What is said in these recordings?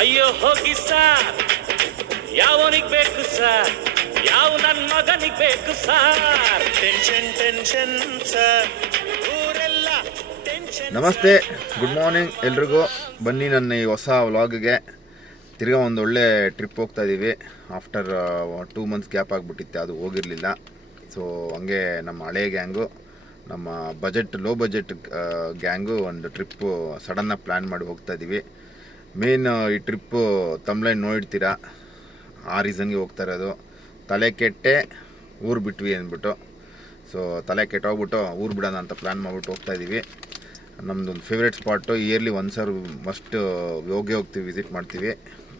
ಅಯ್ಯೋ ಹೋಗಿ ಸರ್, ಯಾವನಿಗೆ ಬೇಕು ಸರ್, ಯಾವ ನನ್ನ ಮಗನಿಗೆ ಬೇಕು ಸರ್. ಟೆನ್ಷನ್ ಟೆನ್ಷನ್ ಸರ್, ಊರೆಲ್ಲ ಟೆನ್ಷನ್. ನಮಸ್ತೆ, ಗುಡ್ ಮಾರ್ನಿಂಗ್ ಎಲ್ರಿಗೂ. ಬನ್ನಿ ನನ್ನ ಈ ಹೊಸ ವ್ಲಾಗ್ಗೆ. ತಿರ್ಗಾ ಒಂದು ಒಳ್ಳೆ ಟ್ರಿಪ್ ಹೋಗ್ತಾ ಇದ್ದೀವಿ. ಆಫ್ಟರ್ 2 months ಗ್ಯಾಪ್ ಆಗಿಬಿಟ್ಟಿತ್ತೆ, ಅದು ಹೋಗಿರಲಿಲ್ಲ. ಸೊ ಹಂಗೆ ನಮ್ಮ ಹಳೆ ಗ್ಯಾಂಗು, ನಮ್ಮ ಲೋ ಬಜೆಟ್ ಗ್ಯಾಂಗು ಒಂದು ಟ್ರಿಪ್ಪು ಸಡನ್ನಾಗಿ ಪ್ಲ್ಯಾನ್ ಮಾಡಿ ಹೋಗ್ತಾ ಇದ್ದೀವಿ. ಮೇನ್ ಈ ಟ್ರಿಪ್ಪು ತಮ್ಲೈನ್ ನೋಡಿರ್ತೀರ, ಆ ರೀಸನ್ಗೆ ಹೋಗ್ತಾ ಇರೋದು. ತಲೆ ಕೆಟ್ಟೆ ಊರು ಬಿಟ್ವಿ ಅಂದ್ಬಿಟ್ಟು. ಸೊ ತಲೆ ಕೆಟ್ಟೋಗ್ಬಿಟ್ಟು ಊರು ಬಿಡೋಣ ಅಂತ ಪ್ಲ್ಯಾನ್ ಮಾಡಿಬಿಟ್ಟು ಹೋಗ್ತಾ ಇದ್ದೀವಿ. ನಮ್ಮದೊಂದು ಫೇವ್ರೇಟ್ ಸ್ಪಾಟು, ಇಯರ್ಲಿ ಒಂದ್ಸರಿ ಮಸ್ಟ್ ಹೋಗ್ತೀವಿ, ವಿಸಿಟ್ ಮಾಡ್ತೀವಿ.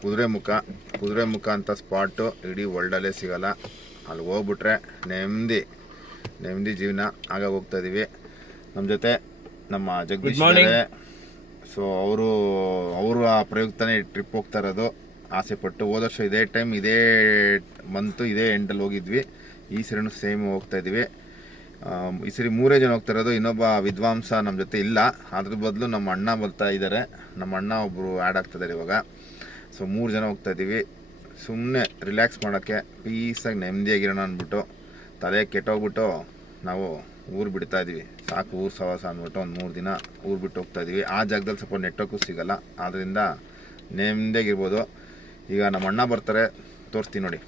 ಕುದುರೆಮುಖ ಅಂತ ಸ್ಪಾಟು ಇಡೀ ವರ್ಲ್ಡಲ್ಲೇ ಸಿಗೋಲ್ಲ. ಅಲ್ಲಿ ಹೋಗ್ಬಿಟ್ರೆ ನೆಮ್ಮದಿ ಜೀವನ. ಆಗ ಹೋಗ್ತಾ ಇದ್ದೀವಿ. ನಮ್ಮ ಜೊತೆ ನಮ್ಮ ಜಗದೀಶ್ ಇದ್ದಾರೆ. ಸೊ ಅವರು ಆ ಪ್ರಯುಕ್ತನೇ ಟ್ರಿಪ್ ಹೋಗ್ತಾ ಇರೋದು. ಆಸೆಪಟ್ಟು ಹೋದ ವರ್ಷ ಇದೇ ಟೈಮ್, ಇದೇ ಮಂತು, ಇದೇ ಎಂಡಲ್ಲಿ ಹೋಗಿದ್ವಿ. ಈ ಸರಿನೂ ಸೇಮ್ ಹೋಗ್ತಾ ಇದ್ದೀವಿ. ಈ ಸರಿ 3 ಜನ ಹೋಗ್ತಾ ಇರೋದು. ಇನ್ನೊಬ್ಬ ವಿದ್ವಾಂಸ ನಮ್ಮ ಜೊತೆ ಇಲ್ಲ, ಅದ್ರ ಬದಲು ನಮ್ಮ ಅಣ್ಣ ಬರ್ತಾ ಇದ್ದಾರೆ. ನಮ್ಮ ಅಣ್ಣ ಒಬ್ಬರು ಆ್ಯಡ್ ಆಗ್ತಿದ್ದಾರೆ ಇವಾಗ. ಸೊ 3 ಜನ ಹೋಗ್ತಾ ಇದ್ದೀವಿ. ಸುಮ್ಮನೆ ರಿಲ್ಯಾಕ್ಸ್ ಮಾಡೋಕ್ಕೆ, ಪೀಸಾಗಿ ನೆಮ್ಮದಿಯಾಗಿರೋಣ ಅಂದ್ಬಿಟ್ಟು, ತಲೆ ಕೆಟ್ಟೋಗ್ಬಿಟ್ಟು ನಾವು ಊರು ಬಿಡ್ತಾ ಇದ್ದೀವಿ. ಸಾಕು ಊರು ಸವಾಸ ಅಂದ್ಬಿಟ್ಟು ಒಂದು 3 ದಿನ ಊರು ಬಿಟ್ಟು ಹೋಗ್ತಾ ಇದ್ದೀವಿ. ಆ ಜಾಗದಲ್ಲಿ ಸ್ವಲ್ಪ ನೆಟ್ವರ್ಕು ಸಿಗೋಲ್ಲ, ಆದ್ದರಿಂದ ನೆಮ್ಮದಿಯಾಗಿರ್ಬೋದು. ಈಗ ನಮ್ಮ ಅಣ್ಣ ಬರ್ತಾರೆ, ತೋರಿಸ್ತೀನಿ ನೋಡಿ.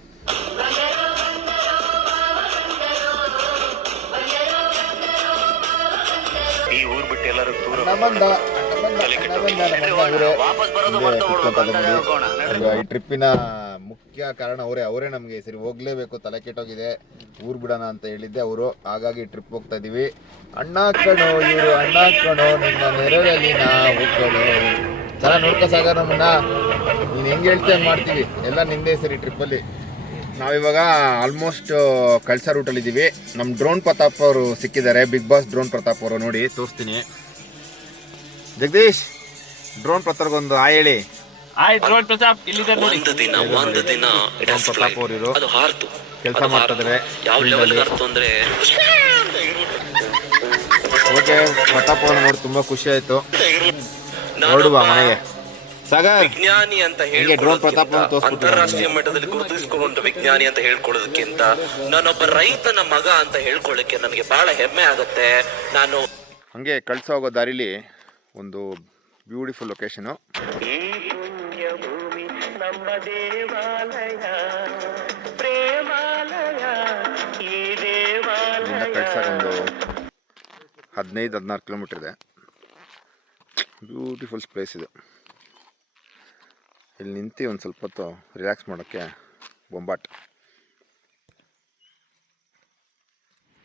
ಈ ಊರು ಬಿಟ್ಟು ಎಲ್ಲರೂ ಈ ಟ್ರಿಪ್ಪಿನ ಮುಖ್ಯ ಕಾರಣ ಅವರೇ ನಮಗೆ ಸರಿ ಹೋಗ್ಲೇಬೇಕು, ತಲೆ ಕೆಟ್ಟೋಗಿದೆ, ಊರು ಬಿಡೋಣ ಅಂತ ಹೇಳಿದ್ದೆ ಅವರು. ಹಾಗಾಗಿ ಟ್ರಿಪ್ ಹೋಗ್ತಾ ಇದೀವಿ. ಅಣ್ಣ ಕಣೋ ಇವರು, ಅಣ್ಣ ಕಣೋ ನಿಮ್ಮ ನೆರಳಲ್ಲಿ ನಾವು ಕಣೋ. ಚೆನ್ನಾಗಿ ನೋಡ್ಕೋ ಸಾಗ ನಮ್ಮನ್ನ, ನೀನು ಹೆಂಗೆ ಹೇಳ್ತೀವಿ ಹಂಗೆ ಮಾಡ್ತೀವಿ. ಎಲ್ಲ ನಿಂದೇ ಸರಿ ಟ್ರಿಪ್ಪಲ್ಲಿ. ನಾವಿವಾಗ ಆಲ್ಮೋಸ್ಟ್ ಕಳ್ಸ ರೂಟಲ್ಲಿದ್ದೀವಿ. ನಮ್ಮ ಡ್ರೋನ್ ಪ್ರತಾಪ್ ಅವರು ಸಿಕ್ಕಿದ್ದಾರೆ, ಬಿಗ್ ಬಾಸ್ ಡ್ರೋನ್ ಪ್ರತಾಪ್ ಅವರು. ನೋಡಿ ತೋರಿಸ್ತೀನಿ. ಜಗದೀಶ್, ಡ್ರೋನ್ ಪ್ರತಾಪ್ಗೊಂದು ಆ ಹೇಳಿ. ಡ್ರೋನ್ ಪ್ರತಾಪ್ ಇಲ್ಲಿದ್ದಾರೆ ನೋಡಿ. ಒಂದು ದಿನ ಡ್ರೋನ್ ಪ್ರತಾಪ್ ಅವರು ಅದು ಹಾರ್ತು, ಕೆಲಸ ಮಾಡ್ತಿದ್ದಾರೆ. ಯಾವ ಲೆವೆಲ್ ಹಾರ್ತು ಅಂದ್ರೆ ಓಕೆ, ಪ್ರತಾಪ್ ಅವರು ನೋಡಿ ತುಂಬಾ ಖುಷಿ ಆಯ್ತು. ನೋಡುವ ಮನೆಗೆ ಸಾಗರ್ ವಿಜ್ಞಾನಿ ಅಂತ ಹೇಗೆ ಡ್ರೋನ್ ಪ್ರತಾಪ್ ಅಂತಾರಾಷ್ಟ್ರೀಯ ಮಟ್ಟದಲ್ಲಿ ಗುರುತಿಸಿಕೊಂಡ ವಿಜ್ಞಾನಿ ಅಂತ ಹೇಳ್ಕೊಳ್ಳೋದಕ್ಕಿಂತ ನಾನೊಬ್ಬ ರೈತನ ಮಗ ಅಂತ ಹೇಳ್ಕೊಳ್ಳಕ್ಕೆ ನನಗೆ ಬಹಳ ಹೆಮ್ಮೆ ಆಗುತ್ತೆ. ನಾನು ಹಂಗೆ ಕಳ್ಸ ಹೋಗೋ ದಾರಿಲಿ ಒಂದು ಬ್ಯೂಟಿಫುಲ್ ಲೊಕೇಶನು. ಕಳ್ಸಕ್ಕೊಂದು 15-16 ಕಿಲೋಮೀಟರ್ ಇದೆ. ಬ್ಯೂಟಿಫುಲ್ ಪ್ಲೇಸ್ ಇದು. ಇಲ್ಲಿ ನಿಂತು ಒಂದು ಸ್ವಲ್ಪ ಹೊತ್ತು ರಿಲ್ಯಾಕ್ಸ್ ಮಾಡೋಕ್ಕೆ ಬೊಂಬಾಟ್.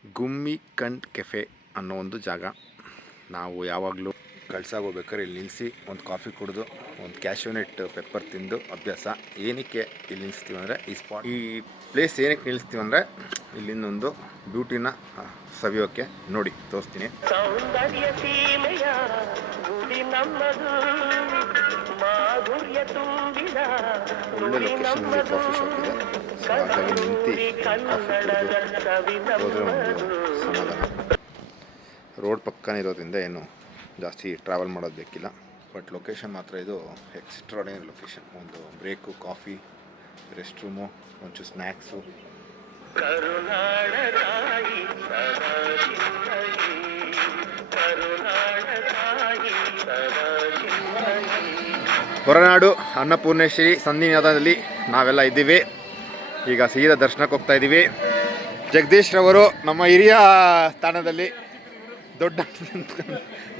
ಗುಮ್ಮಿ ಕಂಡ್ ಕೆಫೆ ಅನ್ನೋ ಒಂದು ಜಾಗ. ನಾವು ಯಾವಾಗಲೂ ಕಳ್ಸಾಗ ಹೋಗ್ಬೇಕಾದ್ರೆ ಇಲ್ಲಿ ನಿಲ್ಲಿಸಿ ಒಂದು ಕಾಫಿ ಕುಡಿದು ಒಂದು ಕ್ಯಾಶ್ಯೂನೆಟ್ ಪೆಪ್ಪರ್ ತಿಂದು ಅಭ್ಯಾಸ. ಏನಕ್ಕೆ ಇಲ್ಲಿ ನಿಲ್ಲಿಸ್ತೀವಿ ಅಂದರೆ, ಈ ಪ್ಲೇಸ್ ಏನಕ್ಕೆ ನಿಲ್ಲಿಸ್ತೀವಿ ಅಂದರೆ ಇಲ್ಲಿಂದೊಂದು ಬ್ಯೂಟಿನ ಸವಿಯೋಕ್ಕೆ. ನೋಡಿ ತೋರಿಸ್ತೀನಿ. ಒಳ್ಳೆ ಲೊಕೇಶನಲ್ಲಿ ಕಾಫಿ ಶಾಪ್ ಇದೆ. ಸೊ ಹಾಗಾಗಿ ನಿಂತು ಕಾಫಿ ಕುಡಿದು ಹೋದರೆ ಒಂದು ಸಮಾಧಾನ. ರೋಡ್ ಪಕ್ಕನೇ ಇರೋದ್ರಿಂದ ಏನು ಜಾಸ್ತಿ ಟ್ರಾವೆಲ್ ಮಾಡೋದು ಬೇಕಿಲ್ಲ. ಬಟ್ ಲೊಕೇಶನ್ ಮಾತ್ರ ಇದು ಎಕ್ಸ್ಟ್ರಾರ್ಡಿನರಿ ಲೊಕೇಶನ್. ಒಂದು ಬ್ರೇಕು, ಕಾಫಿ, ರೆಸ್ಟ್ ರೂಮು, ಒಂಚೂರು ಸ್ನ್ಯಾಕ್ಸು. ಹೊರನಾಡು ಅನ್ನಪೂರ್ಣೇಶ್ವರಿ ಸನ್ನಿಧಾನದಲ್ಲಿ ನಾವೆಲ್ಲ ಇದ್ದೀವಿ. ಈಗ ಸೀದಾ ದರ್ಶನಕ್ಕೆ ಹೋಗ್ತಾ ಇದ್ದೀವಿ. ಜಗದೀಶ್ ರವರು ನಮ್ಮ ಹಿರಿಯ ಸ್ಥಾನದಲ್ಲಿ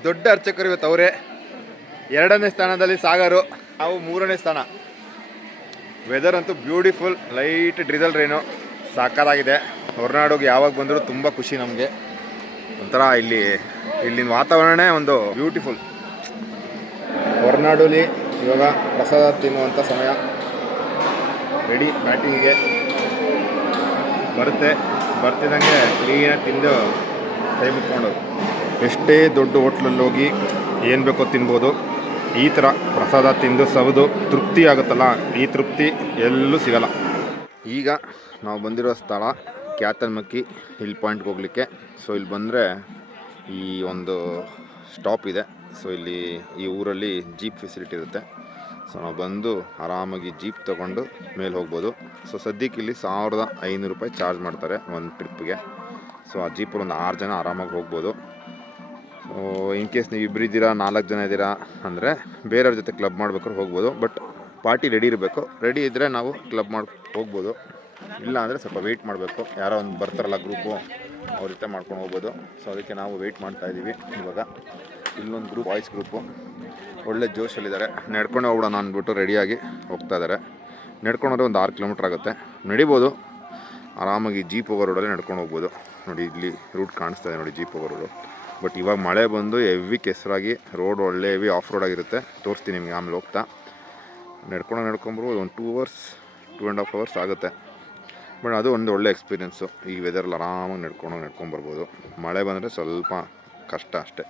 ದೊಡ್ಡ ಅರ್ಚಕರು ಇವತ್ತು ಅವರೇ. 2ನೇ ಸ್ಥಾನದಲ್ಲಿ ಸಾಗರು, ನಾವು 3ನೇ ಸ್ಥಾನ. ವೆದರ್ ಅಂತೂ ಬ್ಯೂಟಿಫುಲ್, ಲೈಟ್ ಡ್ರಿಸಲ್ ರೈನು, ಸಾಕಾಗಿದೆ. ಹೊರನಾಡಿಗೆ ಯಾವಾಗ ಬಂದರೂ ತುಂಬ ಖುಷಿ ನಮಗೆ. ಒಂಥರ ಇಲ್ಲಿನ ವಾತಾವರಣನೇ ಒಂದು ಬ್ಯೂಟಿಫುಲ್. ಹೊರನಾಡಲ್ಲಿ ಇವಾಗ ಪ್ರಸಾದ ತಿನ್ನುವಂಥ ಸಮಯ. ರೆಡಿ ಬ್ಯಾಟಿಂಗಿಗೆ ಬರ್ತಿದ್ದಂಗೆ ಕ್ಲೀನಾಗಿ ತಿಂದು ಕೈ ಮುಟ್ಕೊಂಡು. ಎಷ್ಟೇ ದೊಡ್ಡ ಹೋಟ್ಲಲ್ಲಿ ಹೋಗಿ ಏನು ಬೇಕೋ ತಿನ್ಬೋದು. ಈ ಥರ ಪ್ರಸಾದ ತಿಂದು ಸವಿದು ತೃಪ್ತಿ ಆಗುತ್ತಲ್ಲ, ಈ ತೃಪ್ತಿ ಎಲ್ಲೂ ಸಿಗಲ್ಲ. ಈಗ ನಾವು ಬಂದಿರೋ ಸ್ಥಳ ಕ್ಯಾತನ್ಮಕ್ಕಿ ಹಿಲ್ ಪಾಯಿಂಟ್ಗೆ ಹೋಗಲಿಕ್ಕೆ. ಸೊ ಇಲ್ಲಿ ಬಂದರೆ ಈ ಒಂದು ಸ್ಟಾಪ್ ಇದೆ. ಸೊ ಇಲ್ಲಿ ಈ ಊರಲ್ಲಿ ಜೀಪ್ ಫೆಸಿಲಿಟಿ ಇರುತ್ತೆ. ಸೊ ಸೊ ನಾವು ಬಂದು ಆರಾಮಾಗಿ ಜೀಪ್ ತೊಗೊಂಡು ಮೇಲೆ ಹೋಗ್ಬೋದು. ಸೊ ಸದ್ಯಕ್ಕೆ ಇಲ್ಲಿ 1500 ರೂಪಾಯಿ ಚಾರ್ಜ್ ಮಾಡ್ತಾರೆ ಒಂದು ಟ್ರಿಪ್ಗೆ. ಸೊ ಆ ಜೀಪಲ್ಲಿ ಒಂದು 6 ಜನ ಆರಾಮಾಗಿ ಹೋಗ್ಬೋದು. ಸೊ ಇನ್ ಕೇಸ್ ನೀವು ಇಬ್ಬರಿದ್ದೀರಾ 4 ಜನ ಇದ್ದೀರಾ ಅಂದರೆ ಬೇರೆಯವ್ರ ಜೊತೆ ಕ್ಲಬ್ ಮಾಡ್ಬೇಕಾದ್ರೆ ಹೋಗ್ಬೋದು. ಬಟ್ ಪಾರ್ಟಿ ರೆಡಿ ಇರಬೇಕು. ರೆಡಿ ಇದ್ದರೆ ನಾವು ಕ್ಲಬ್ ಮಾಡಿ ಹೋಗ್ಬೋದು. ಇಲ್ಲ ಅಂದರೆ ಸ್ವಲ್ಪ ವೆಯ್ಟ್ ಮಾಡಬೇಕು. ಯಾರೋ ಒಂದು ಬರ್ತಾರಲ್ಲ ಗ್ರೂಪು, ಅವ್ರ ಜೊತೆ ಮಾಡ್ಕೊಂಡು ಹೋಗ್ಬೋದು. ಸೊ ಅದಕ್ಕೆ ನಾವು ವೆಯ್ಟ್ ಮಾಡ್ತಾಯಿದ್ದೀವಿ. ಇವಾಗ ಇಲ್ಲೊಂದು ಗ್ರೂಪ್, ಬಾಯ್ಸ್ ಗ್ರೂಪು, ಒಳ್ಳೆ ಜೋಶಲ್ಲಿದ್ದಾರೆ. ನಡ್ಕೊಂಡು ಹೋಗ್ಬಿಡೋಣ ಅಂದ್ಬಿಟ್ಟು ರೆಡಿಯಾಗಿ ಹೋಗ್ತಾ ಇದ್ದಾರೆ. ನಡ್ಕೊಂಡೋದ್ರೆ ಒಂದು 6 ಕಿಲೋಮೀಟ್ರ್ ಆಗುತ್ತೆ. ನಡಿಬೋದು ಆರಾಮಾಗಿ. ಜೀಪ್ ಹೋಗೋ ರೋಡಲ್ಲೇ ನಡ್ಕೊಂಡು ಹೋಗ್ಬೋದು. ನೋಡಿ ಇಲ್ಲಿ ರೂಟ್ ಕಾಣಿಸ್ತಾ ಇದೆ ನೋಡಿ, ಜೀಪ್ ಹೋಗೋ ರೋಡು. ಬಟ್ ಇವಾಗ ಮಳೆ ಬಂದು ಹೆವಿ ಕೆಸರಾಗಿ ರೋಡ್ ಒಳ್ಳೆ ಹೆವಿ ಆಫ್ ರೋಡ್ ಆಗಿರುತ್ತೆ. ತೋರಿಸ್ತೀನಿ ನಿಮಗೆ ಆಮೇಲೆ ಹೋಗ್ತಾ. ನಡ್ಕೊಂಬರ್ಬೋದು. ಒಂದು 2 ಅವರ್ಸ್ 2.5 ಅವರ್ಸ್ ಆಗುತ್ತೆ. ಬಟ್ ಅದು ಒಂದು ಒಳ್ಳೆ ಎಕ್ಸ್ಪೀರಿಯೆನ್ಸು. ಈ ವೆದರಲ್ಲಿ ಆರಾಮಾಗಿ ನಡ್ಕೊಂಬರ್ಬೋದು. ಮಳೆ ಬಂದರೆ ಸ್ವಲ್ಪ ಕಷ್ಟ ಅಷ್ಟೇ.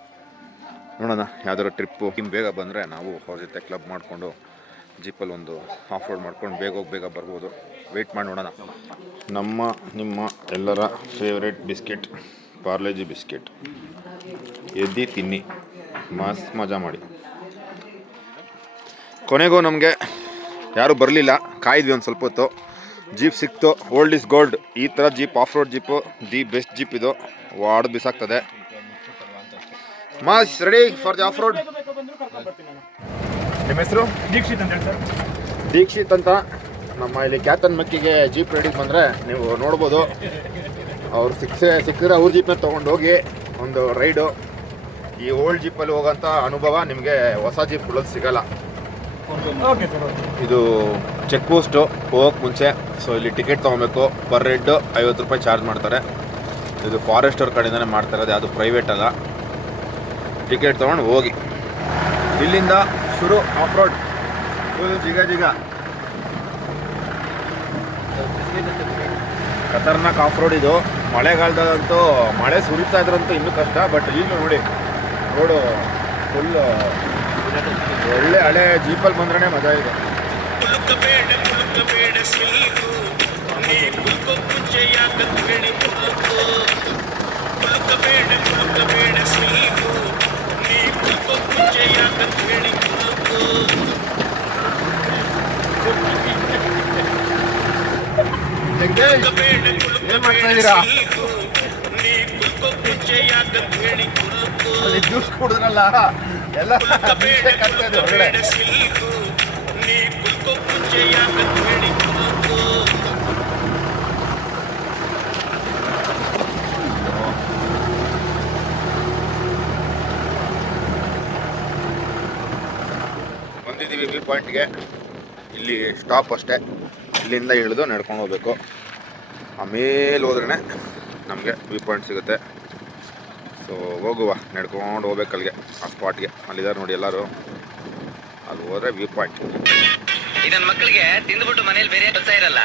ನೋಡೋಣ ಯಾವ್ದಾದ್ರು ಟ್ರಿಪ್ಪು ಬೇಗ ಬಂದರೆ ನಾವು ಅವ್ರ ಜೊತೆ ಕ್ಲಬ್ ಮಾಡಿಕೊಂಡು ಜೀಪಲ್ಲಿ ಒಂದು ಆಫ್ ರೋಡ್ ಮಾಡ್ಕೊಂಡು ಬೇಗ ಬರ್ಬೋದು. ವೆಯ್ಟ್ ಮಾಡಿ ನೋಡೋಣ. ನಿಮ್ಮ ಎಲ್ಲರ ಫೇವ್ರೇಟ್ ಬಿಸ್ಕೆಟ್ ಪಾರ್ಲೇಜಿ ಬಿಸ್ಕೆಟ್. ಎದ್ದು ತಿನ್ನಿ, ಮಸ್ತ್ ಮಜಾ ಮಾಡಿ. ಕೊನೆಗೂ ನಮಗೆ ಯಾರೂ ಬರಲಿಲ್ಲ, ಕಾಯಿದ್ವಿ ಒಂದು ಸ್ವಲ್ಪ ಹೊತ್ತು. ಜೀಪ್ ಸಿಕ್ತು. Old is gold. ಈ ಥರ jeep, off road jeep the best jeep ಇದು. ವಾರ್ಡ್ ಬಿಸಾಕ್ತದೆ. Mass ready for the off road. ನಿಮ್ಮ ಹೆಸರು? ದೀಕ್ಷಿತ್ ಅಂತ ಹೇಳಿ ಸರ್. ದೀಕ್ಷಿತ್ ಅಂತ. ನಮ್ಮ ಇಲ್ಲಿ ಕ್ಯಾತನ್ ಮಕ್ಕಿಗೆ ಜೀಪ್ ರೆಡಿ ಬಂದರೆ ನೀವು ನೋಡ್ಬೋದು. ಅವ್ರು ಸಿಕ್ಕಿದ್ರೆ ಅವ್ರ ಜೀಪ್ನ ತೊಗೊಂಡು ಹೋಗಿ ಒಂದು ರೈಡು. ಈ ಓಲ್ಡ್ ಜೀಪಲ್ಲಿ ಹೋಗೋಂಥ ಅನುಭವ ನಿಮಗೆ ಹೊಸ ಜೀಪ್ಗಳಲ್ಲಿ ಸಿಗೋಲ್ಲ. Okay sir. ಇದು ಚೆಕ್ ಪೋಸ್ಟು ಹೋಗೋಕ್ಕೆ ಮುಂಚೆ. ಸೊ ಇಲ್ಲಿ ಟಿಕೆಟ್ ತೊಗೊಬೇಕು. ಪರ್ ಹೆಡ್ 50 ರೂಪಾಯಿ ಚಾರ್ಜ್ ಮಾಡ್ತಾರೆ. ಇದು ಫಾರೆಸ್ಟರ್ ಕಡೆಯಿಂದನೇ ಮಾಡ್ತಾರೆ, ಅದು ಯಾವುದು ಪ್ರೈವೇಟ್ ಅಲ್ಲ. ಟಿಕೆಟ್ ತೊಗೊಂಡು ಹೋಗಿ ಇಲ್ಲಿಂದ ಶುರು ಆಫ್ ರೋಡ್. ಫುಲ್ ಜಿಗ ಖತರ್ನಾಕ್ ಆಫ್ ರೋಡ್ ಇದು. ಮಳೆಗಾಲದಂತೂ ಮಳೆ ಸುರಿತಾ ಇದ್ರಂತೂ ಇನ್ನೂ ಕಷ್ಟ. ಬಟ್ ಈಗಲೂ ನೋಡಿ ರೋಡು ಫುಲ್ ಒಳ್ಳೆ ಹಳೆ ಜೀಪಲ್ಲಿ ಬಂದ್ರೆ ಮಜಾ ಇದೆ. ಏನ್ ಮಾಡ್ತಾ ಇದ್ದೀರಾ? ಜ್ಯೂಸ್ ಕುಡಿದ್ರಲ್ಲ ಎಲ್ಲ ಹೊರಗಡೆ. ಬಂದಿದ್ದೀವಿ ವ್ಯೂ ಪಾಯಿಂಟ್ಗೆ. ಇಲ್ಲಿ ಸ್ಟಾಪ್ ಅಷ್ಟೇ. ಇಲ್ಲಿಂದ ಇಳಿದು ನಡ್ಕೊಂಡು ಹೋಗ್ಬೇಕು. ಆಮೇಲೆ ಹೋದ್ರೇ ನಮಗೆ ವ್ಯೂ ಪಾಯಿಂಟ್ ಸಿಗುತ್ತೆ. ಸೊ ಹೋಗುವ, ನಡ್ಕೊಂಡು ಹೋಗ್ಬೇಕು ಅಲ್ಲಿಗೆ, ಆ ಸ್ಪಾಟ್ಗೆ. ಅಲ್ಲಿದ್ದಾರೆ ನೋಡಿ ಎಲ್ಲರೂ. ಅಲ್ಲಿ ಹೋದ್ರೆ ವ್ಯೂ ಪಾಯಿಂಟ್. ನನ್ನ ಮಕ್ಕಳಿಗೆ ತಿಂದ್ಬಿಟ್ಟು ಮನೇಲಿ ಬೇರೆ ಕೆಲಸ ಇರಲ್ಲ,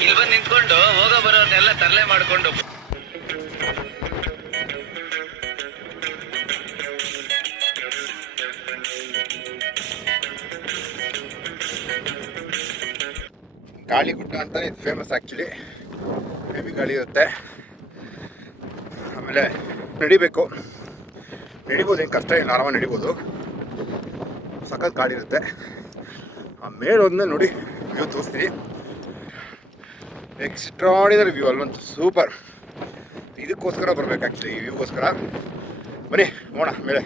ಇಲ್ಲಿ ಬಂದು ನಿಂತ್ಕೊಂಡು ಹೋಗೋ ಬರೋರ್ನೆಲ್ಲ ತರಲೆ ಮಾಡ್ಕೊಂಡು. ಗಾಳಿಗುಡ್ಡ ಅಂತ ಇದು ಫೇಮಸ್ ಆ್ಯಕ್ಚುಲಿ. ಹೆವಿ ಗಾಳಿ ಇರುತ್ತೆ. ಆಮೇಲೆ ನಡಿಬೋದು, ಏನು ಕಷ್ಟ ಇಲ್ಲ, ಆರಾಮಾಗಿ ನಡಿಬೋದು. ಸಖತ್ ಗಾಳಿ ಇರುತ್ತೆ. ಆ ಮೇಲೆ ಹೋದ್ಮೇಲೆ ನೋಡಿ ವ್ಯೂ ತೋರಿಸ್ತೀನಿ. ಎಕ್ಸ್ಟ್ರಾಡಿನರಿ ವ್ಯೂ ಅಲ್ವಂತೂ ಸೂಪರ್. ಇದಕ್ಕೋಸ್ಕರ ಬರ್ಬೇಕು ಆ್ಯಕ್ಚುಲಿ, ಈ ವ್ಯೂಗೋಸ್ಕರ. ಬನ್ನಿ ಹೋಗೋಣ ಮೇಲೆ.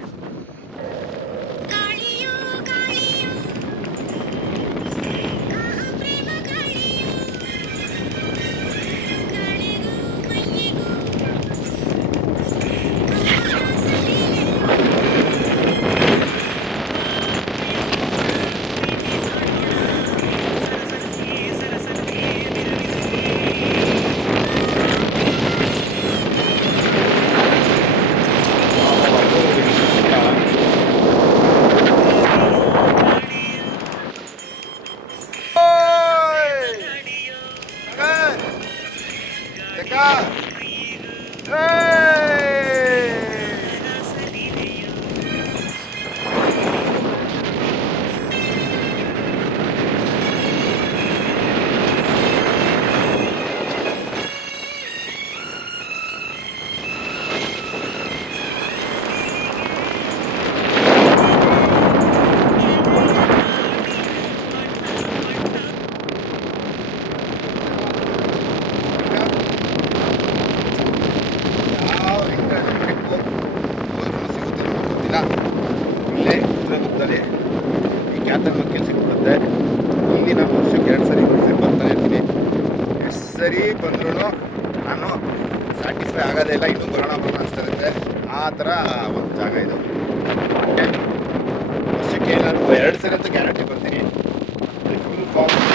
ಅನಿಸುತ್ತೆ. ಇಲ್ಲಿ ನಾನು ವರ್ಷಕ್ಕೆ 2 ಸರಿ 3 ಸರಿ ಬರ್ತಾನೆ ಇರ್ತೀನಿ. ಎಷ್ಟು ಸರಿ ಬಂದ್ರೂ ನಾನು ಸ್ಯಾಟಿಸ್ಫೈ ಆಗೋದೇ ಇಲ್ಲ, ಇನ್ನೂ ಬರೋಣ ಅನಿಸ್ತಾ ಇರುತ್ತೆ. ಆ ಥರ ಒಂದು ಜಾಗ ಇದು. ವರ್ಷಕ್ಕೆ ನಾನು 2 ಸರಿ ಅಂತ ಗ್ಯಾರಂಟಿ ಬರ್ತೀನಿ. ಫುಲ್ ಫಾರ್ಮ್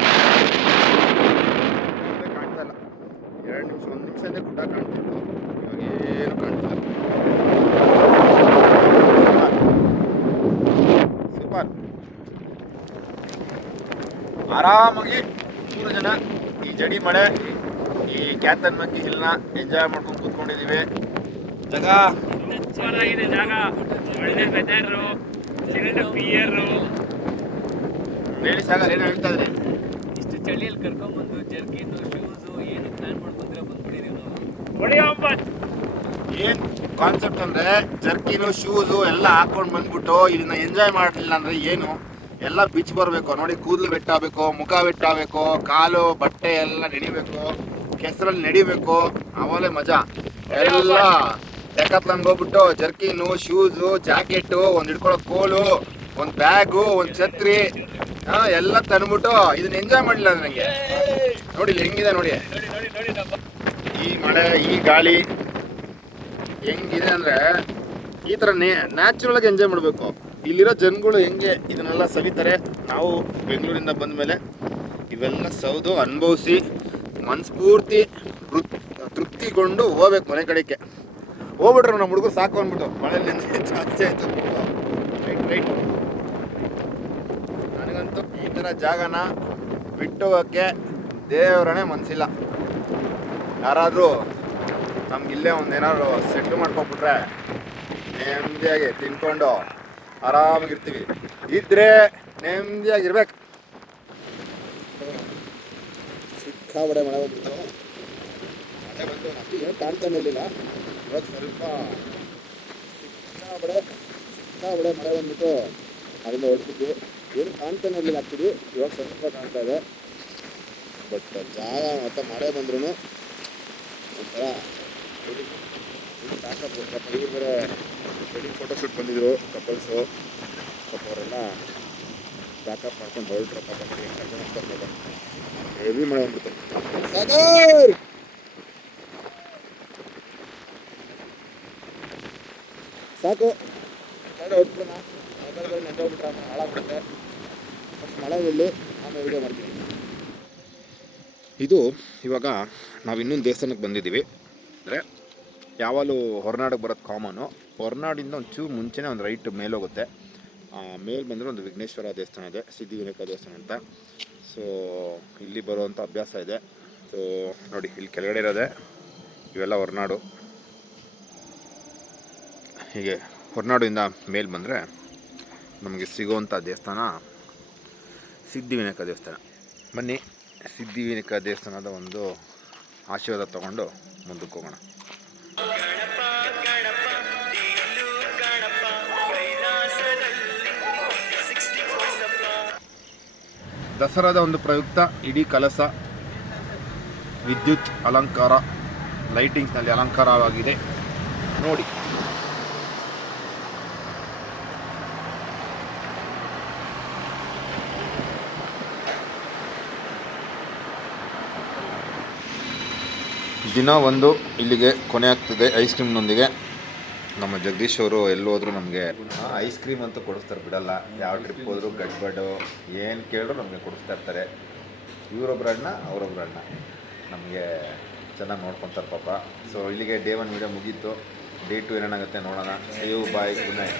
ಕಾಣ್ತಾ ಇಲ್ಲ. 2 ನಿಮಿಷ 1 ನಿಮಿಷದಿಂದ ಕೂಡ ಕಾಣ್ತಿತ್ತು, ಇವಾಗ ಏನು ಕಾಣ್ತಿಲ್ಲ. ಸೂಪರ್. ಆರಾಮಾಗಿ 3 ಜನ ಈ ಜಡಿ ಮಳೆ, ಈ ಕ್ಯಾತನ್ ಮಂಕಿ ಹಿಲ್ನ ಎಂಜಾಯ್ ಮಾಡ್ಕೊಂಡು ಕೂತ್ಕೊಂಡಿದ್ದೀವಿ. ಜಾಗ ಚೆನ್ನಾಗಿದೆ ಜಾಗ, ಒಳ್ಳೆ ವೆದರು, ಸಿಲಿಂಡರ್ ಪಿಯರು. ಹೇಳಿ ಸಾಗರ್ ಏನು ಹೇಳ್ತಾ ಇದ್ರಿ? ಇಷ್ಟು ಚಳಿಯಲ್ಲಿ ಕರ್ಕೊಂಡ್ಬಂದು ಜರ್ಕಿನ್ ಶೂಸು ಏನು ಪ್ಲಾನ್ ಮಾಡ್ಕೊಂಡ್ರೆ ಬಂದ್ಬಿಟ್ಟಿರಿ ನಾವು. ಹೊಡೆಯಪ್ಪ. ಏನು ಕಾನ್ಸೆಪ್ಟ್ ಅಂದರೆ ಜರ್ಕಿನು ಶೂಸು ಎಲ್ಲ ಹಾಕ್ಕೊಂಡು ಬಂದ್ಬಿಟ್ಟು ಇದನ್ನ ಎಂಜಾಯ್ ಮಾಡಲಿಲ್ಲ ಅಂದರೆ ಏನು, ಎಲ್ಲ ಬಿಚ್ಚಿ ಬರಬೇಕು ನೋಡಿ. ಕೂದಲು ಬೆಟ್ಟಾಗಬೇಕು, ಮುಖ ಬೆಟ್ಟಾಗಬೇಕು, ಕಾಲು ಬಟ್ಟೆ ಎಲ್ಲ ನೆಡಿಬೇಕು, ಕೆಸರಲ್ಲಿ ನೆಡಿಬೇಕು, ಆವಾಗಲೇ ಮಜಾ. ಎಲ್ಲ ಡೆಕಾಥ್ಲಾನ್ಗೆ ಹೋಗ್ಬಿಟ್ಟು ಜರ್ಕಿನು ಶೂಸು ಜಾಕೆಟು, ಒಂದು ಹಿಡ್ಕೊಳ್ಳೋ ಕೋಲು, ಒಂದು ಬ್ಯಾಗು, ಒಂದು ಛತ್ರಿ ಎಲ್ಲ ತಂದ್ಬಿಟ್ಟು ಇದನ್ನ ಎಂಜಾಯ್ ಮಾಡಲಿಲ್ಲ ನನಗೆ. ನೋಡಿ ಇಲ್ಲಿ ಹೆಂಗಿದೆ ನೋಡಿ, ಈ ಮಳೆ ಈ ಗಾಳಿ ಹೆಂಗಿದೆ ಅಂದರೆ ಈ ಥರ ನ್ಯಾಚುರಲಾಗಿ ಎಂಜಾಯ್ ಮಾಡಬೇಕು. ಇಲ್ಲಿರೋ ಜನಗಳು ಹೆಂಗೆ ಇದನ್ನೆಲ್ಲ ಸವಿತಾರೆ, ನಾವು ಬೆಂಗಳೂರಿಂದ ಬಂದ ಮೇಲೆ ಇವೆಲ್ಲ ಸೌದು ಅನುಭವಿಸಿ ಮನಸ್ಫೂರ್ತಿ ತೃಪ್ತಿಗೊಂಡು ಹೋಗ್ಬೇಕು ಮನೆ ಕಡೆಗೆ. ಹೋಗ್ಬಿಟ್ರೆ ನಮ್ಮ ಹುಡುಗರು ಸಾಕು ಅಂದ್ಬಿಟ್ಟು ಮಳೆ ಜಾಸ್ತಿ ಆಯಿತು ರೈಟ್. ನನಗಂತೂ ಈ ಥರ ಜಾಗನ ಬಿಟ್ಟು ಹೋಗೋಕ್ಕೆ ದೇವರನೇ ಮನಸ್ಸಿಲ್ಲ. ಯಾರಾದರೂ ನಮ್ಗಿಲ್ಲೇ ಒಂದೇನಾದ್ರು ಸೆಟ್ಲ್ ಮಾಡ್ಕೊಂಡ್ಬಿಟ್ರೆ ನೆಮ್ಮದಿಯಾಗಿ ತಿನ್ಕೊಂಡು ಆರಾಮಾಗಿರ್ತೀವಿ. ಇದ್ರೆ ನೆಮ್ಮದಿಯಾಗಿರ್ಬೇಕು. ಸಿಕ್ಕಾಬಡೆ ಮಳೆ ಬಂದ್ಬಿಟ್ಟು ಮಳೆ ಬಂದು ಅಷ್ಟು ಏನು ಕಾಣ್ತಾನೆ ಇರಲಿಲ್ಲ. ಇವಾಗ ಸ್ವಲ್ಪ ಸಿಕ್ಕಾಬಡೆ ಮಳೆ ಬಂದ್ಬಿಟ್ಟು ಅದನ್ನು ಹೊಡ್ತಿದ್ವಿ, ಏನು ಕಾಣ್ತಾನೆ ಇರಲಿಲ್ಲ ಆಗ್ತಿದ್ವಿ. ಇವಾಗ ಸ್ವಲ್ಪ ಕಾಣ್ತಾ ಇದೆ. ಬಟ್ ಜಾಗ ಮತ್ತು ಮಳೆ ಬಂದ್ರೂ ಒಂಥರ ಪ್ಯಾಕಪ್. ಇವ್ರು ಬೇರೆ ವೆಡ್ಡಿಂಗ್ ಫೋಟೋಶೂಟ್ ಬಂದಿದ್ರು ಕಪಲ್ಸು, ಪಾಪ ಅವರೆಲ್ಲ ಪ್ಯಾಕಪ್ ಮಾಡ್ಕೊಂಡು ಹೊರಟ್ರು. ಪಾಪ ಕರ್ಕೊಂಡು ಹೋಗ್ತಾರೆ. ಹೆವಿ ಮಳೆ ಬಂದ್ಬಿಡ್ತು. ಸಾಗರ್ ಸಾಕು ಕಡೆ ಹೊಟ್ಬಿಡೋಣ, ನೆಂಟೋಗ್ಬಿಟ್ರೆ ಹಾಳಾಗ್ಬಿಡುತ್ತೆ. ಫಸ್ಟ್ ಮಳೆ ಬೀಳಲಿ, ಆಮೇಲೆ ವಿಡಿಯೋ ಮಾಡ್ತೀನಿ. ಇದು ಇವಾಗ ನಾವು ಇನ್ನೊಂದು ದೇವಸ್ಥಾನಕ್ಕೆ ಬಂದಿದ್ದೀವಿ. ಅಂದರೆ ಯಾವಾಗಲೂ ಹೊರನಾಡಿಗೆ ಬರೋದು ಕಾಮನು. ಹೊರನಾಡಿಂದ ಒಂಚೂರು ಮುಂಚೆನೇ ಒಂದು ರೈಟ್ ಮೇಲೋಗುತ್ತೆ. ಮೇಲೆ ಬಂದರೆ ಒಂದು ವಿಘ್ನೇಶ್ವರ ದೇವಸ್ಥಾನ ಇದೆ, ಸಿದ್ಧಿವಿನಾಯಕ ದೇವಸ್ಥಾನ ಅಂತ. ಸೊ ಇಲ್ಲಿ ಬರುವಂಥ ಅಭ್ಯಾಸ ಇದೆ. ಸೊ ನೋಡಿ ಇಲ್ಲಿ ಕೆಳಗಡೆ ಇರೋದೆ ಇವೆಲ್ಲ ಹೊರನಾಡು. ಹೀಗೆ ಹೊರನಾಡಿಂದ ಮೇಲೆ ಬಂದರೆ ನಮಗೆ ಸಿಗುವಂಥ ದೇವಸ್ಥಾನ ಸಿದ್ಧಿವಿನಾಯಕ ದೇವಸ್ಥಾನ. ಬನ್ನಿ ಸಿದ್ಧಿವಿನಾಯಕ ದೇವಸ್ಥಾನದ ಒಂದು ಆಶೀರ್ವಾದ ತಗೊಂಡು ಮುಂದಕ್ಕೆ ಹೋಗೋಣ. ದಸರಾದ ಒಂದು ಪ್ರಯುಕ್ತ ಇಡೀ ಕಲಸ ವಿದ್ಯುತ್ ಅಲಂಕಾರ, ಲೈಟಿಂಗ್ಸ್ನಲ್ಲಿ ಅಲಂಕಾರವಾಗಿದೆ ನೋಡಿ. ದಿನ ಒಂದು ಇಲ್ಲಿಗೆ ಕೊನೆ ಆಗ್ತದೆ ಐಸ್ ಕ್ರೀಮ್ನೊಂದಿಗೆ. ನಮ್ಮ ಜಗದೀಶ್ ಅವರು ಎಲ್ಲೋದ್ರು ನಮಗೆ ಐಸ್ ಕ್ರೀಮ್ ಅಂತೂ ಕೊಡಿಸ್ತಾರೆ, ಬಿಡಲ್ಲ. ಯಾವ ಟ್ರಿಪ್ ಹೋದ್ರು ಗಡ್ಬಡ್ಡು ಏನು ಕೇಳಿದ್ರು ನಮಗೆ ಕೊಡಿಸ್ತಾ ಇರ್ತಾರೆ. ಇವರೊಬ್ಬರ ಅಣ್ಣ ಅವರೊಬ್ಬರ ಅಣ್ಣ ನಮಗೆ ಚೆನ್ನಾಗಿ ನೋಡ್ಕೊತಾರೆ ಪಾಪ. ಸೊ ಇಲ್ಲಿಗೆ ಡೇ 1 ವೀಡಿಯೋ ಮುಗೀತು. ಡೇ 2 ಏನೇನಾಗುತ್ತೆ ನೋಡೋಣ. ಸೇವ್ ಬಾಯ್ ಗುಡ್ ನೈಟ್.